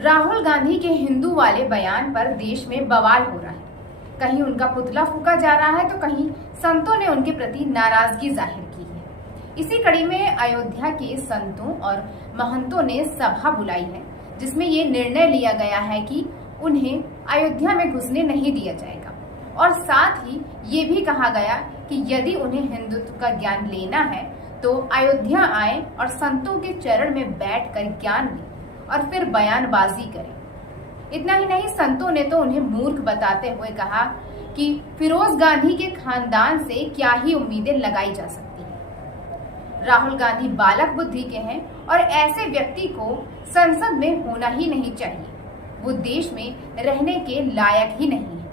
राहुल गांधी के हिंदू वाले बयान पर देश में बवाल हो रहा है। कहीं उनका पुतला फूंका जा रहा है तो कहीं संतों ने उनके प्रति नाराजगी जाहिर की है। इसी कड़ी में अयोध्या के संतों और महंतों ने सभा बुलाई है, जिसमें ये निर्णय लिया गया है कि उन्हें अयोध्या में घुसने नहीं दिया जाएगा और साथ ही ये भी कहा गया कि यदि उन्हें हिंदुत्व का ज्ञान लेना है तो अयोध्या आए और संतों के चरण में बैठकर ज्ञान लें और फिर बयानबाजी करें। इतना ही नहीं, संतों ने तो उन्हें मूर्ख बताते हुए कहा कि फिरोज गांधी के खानदान से क्या ही उम्मीदें लगाई जा सकती हैं। राहुल गांधी बालक बुद्धि के हैं और ऐसे व्यक्ति को संसद में होना ही नहीं चाहिए। वो देश में रहने के लायक ही नहीं है।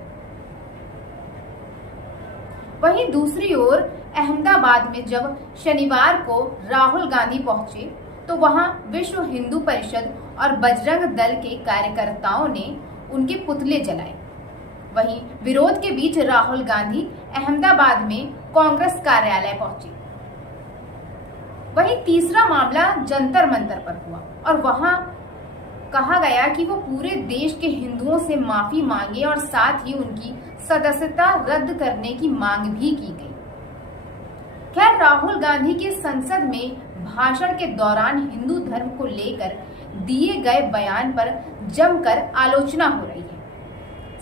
वहीं दूसरी ओर अहमदाबाद में जब शनिवार को राहुल गांधी पहुंचे तो वहां विश्व हिंदू परिषद और बजरंग दल के कार्यकर्ताओं ने उनके पुतले जलाए। वहीं विरोध के बीच राहुल गांधी अहमदाबाद में कांग्रेस कार्यालय पहुंचे। वहीं तीसरा मामला जंतर मंतर पर हुआ और वहां कहा गया कि वो पूरे देश के हिंदुओं से माफी मांगे और साथ ही उनकी सदस्यता रद्द करने की मांग भी की गई। खैर, राहुल गांधी के संसद में भाषण के दौरान हिंदू धर्म को लेकर दिए गए बयान पर जमकर आलोचना हो रही है।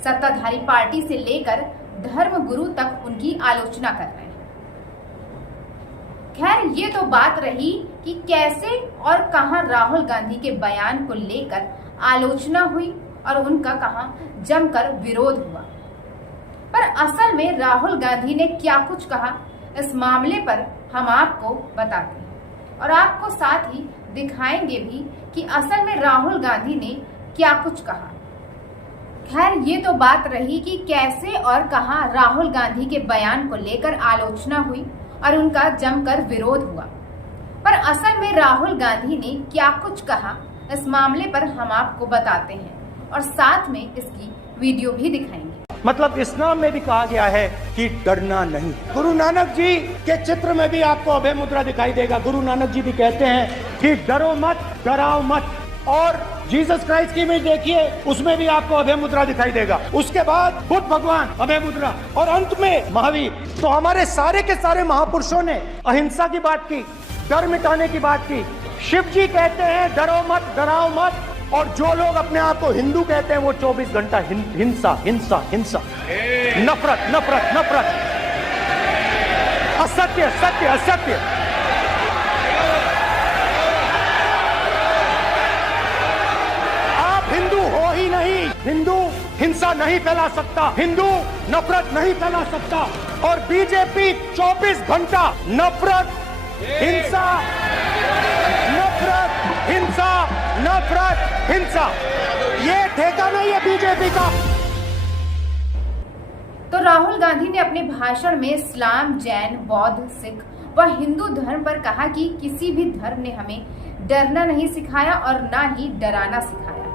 सत्ताधारी पार्टी से लेकर धर्म गुरु तक उनकी आलोचना कर रहे हैं। खैर, ये तो बात रही कि कैसे और कहां राहुल गांधी के बयान को लेकर आलोचना हुई और उनका कहां जमकर विरोध हुआ। पर असल में राहुल गांधी ने क्या कुछ कहा, इस मामले पर हम आपको बताते हैं और आपको साथ ही दिखाएंगे भी कि असल में राहुल गांधी ने क्या कुछ कहा। खैर, ये तो बात रही कि कैसे और कहां राहुल गांधी के बयान को लेकर आलोचना हुई और उनका जमकर विरोध हुआ। पर असल में राहुल गांधी ने क्या कुछ कहा, इस मामले पर हम आपको बताते हैं और साथ में इसकी वीडियो भी दिखाएंगे। मतलब इस्लाम में भी कहा गया है कि डरना नहीं। गुरु नानक जी के चित्र में भी आपको अभय मुद्रा दिखाई देगा। गुरु नानक जी भी कहते हैं कि डरो मत, डराओ मत। और जीसस क्राइस्ट की इमेज देखिए, उसमें भी आपको अभय मुद्रा दिखाई देगा। उसके बाद बुद्ध भगवान, अभय मुद्रा, और अंत में महावीर। तो हमारे सारे के सारे महापुरुषों ने अहिंसा की बात की, डर मिटाने की बात की। शिव जी कहते हैं डरो मत, डराओ मत। और जो लोग अपने आप को हिंदू कहते हैं वो 24 घंटा हिंसा हिंसा हिंसा, नफरत नफरत नफरत, असत्य सत्य असत्य। आप हिंदू हो ही नहीं। हिंदू हिंसा नहीं फैला सकता, हिंदू नफरत नहीं फैला सकता। और बीजेपी 24 घंटा नफरत, हिंसा, नफरत, हिंसा, नफरत, हिंसा। ये ठेका नहीं है बीजेपी का। तो राहुल गांधी ने अपने भाषण में इस्लाम, जैन, बौद्ध, सिख व हिंदू धर्म पर कहा कि किसी भी धर्म ने हमें डरना नहीं सिखाया और ना ही डराना सिखाया।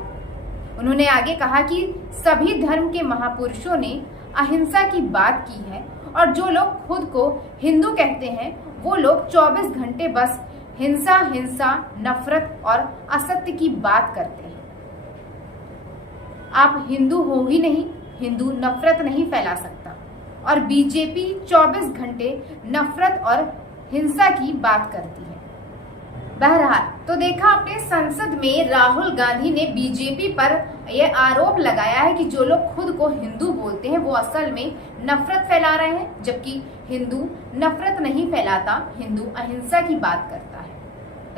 उन्होंने आगे कहा कि सभी धर्म के महापुरुषों ने अहिंसा की बात की है और जो लोग खुद को हिंदू कहते हैं वो लोग 24 घंटे बस हिंसा हिंसा, नफरत और असत्य की बात करते हैं। आप हिंदू हो ही नहीं, हिंदू नफरत नहीं फैला सकता और बीजेपी 24 घंटे नफरत और हिंसा की बात करती है। बहरहाल, तो देखा आपने, संसद में राहुल गांधी ने बीजेपी पर यह आरोप लगाया है कि जो लोग खुद को हिंदू बोलते हैं वो असल में नफरत फैला रहे हैं, जबकि हिंदू नफरत नहीं फैलाता, हिंदू अहिंसा की बात करता है।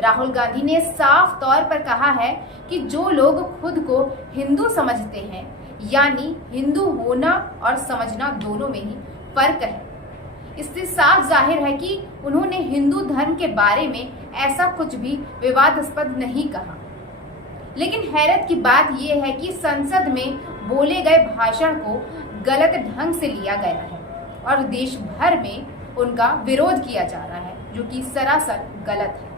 राहुल गांधी ने साफ तौर पर कहा है कि जो लोग खुद को हिंदू समझते हैं, यानी हिंदू होना और समझना दोनों में ही फर्क है। इससे साफ जाहिर है कि उन्होंने हिंदू धर्म के बारे में ऐसा कुछ भी विवादास्पद नहीं कहा। लेकिन हैरत की बात यह है कि संसद में बोले गए भाषण को गलत ढंग से लिया गया है और देश भर में उनका विरोध किया जा रहा है, जो कि सरासर गलत है।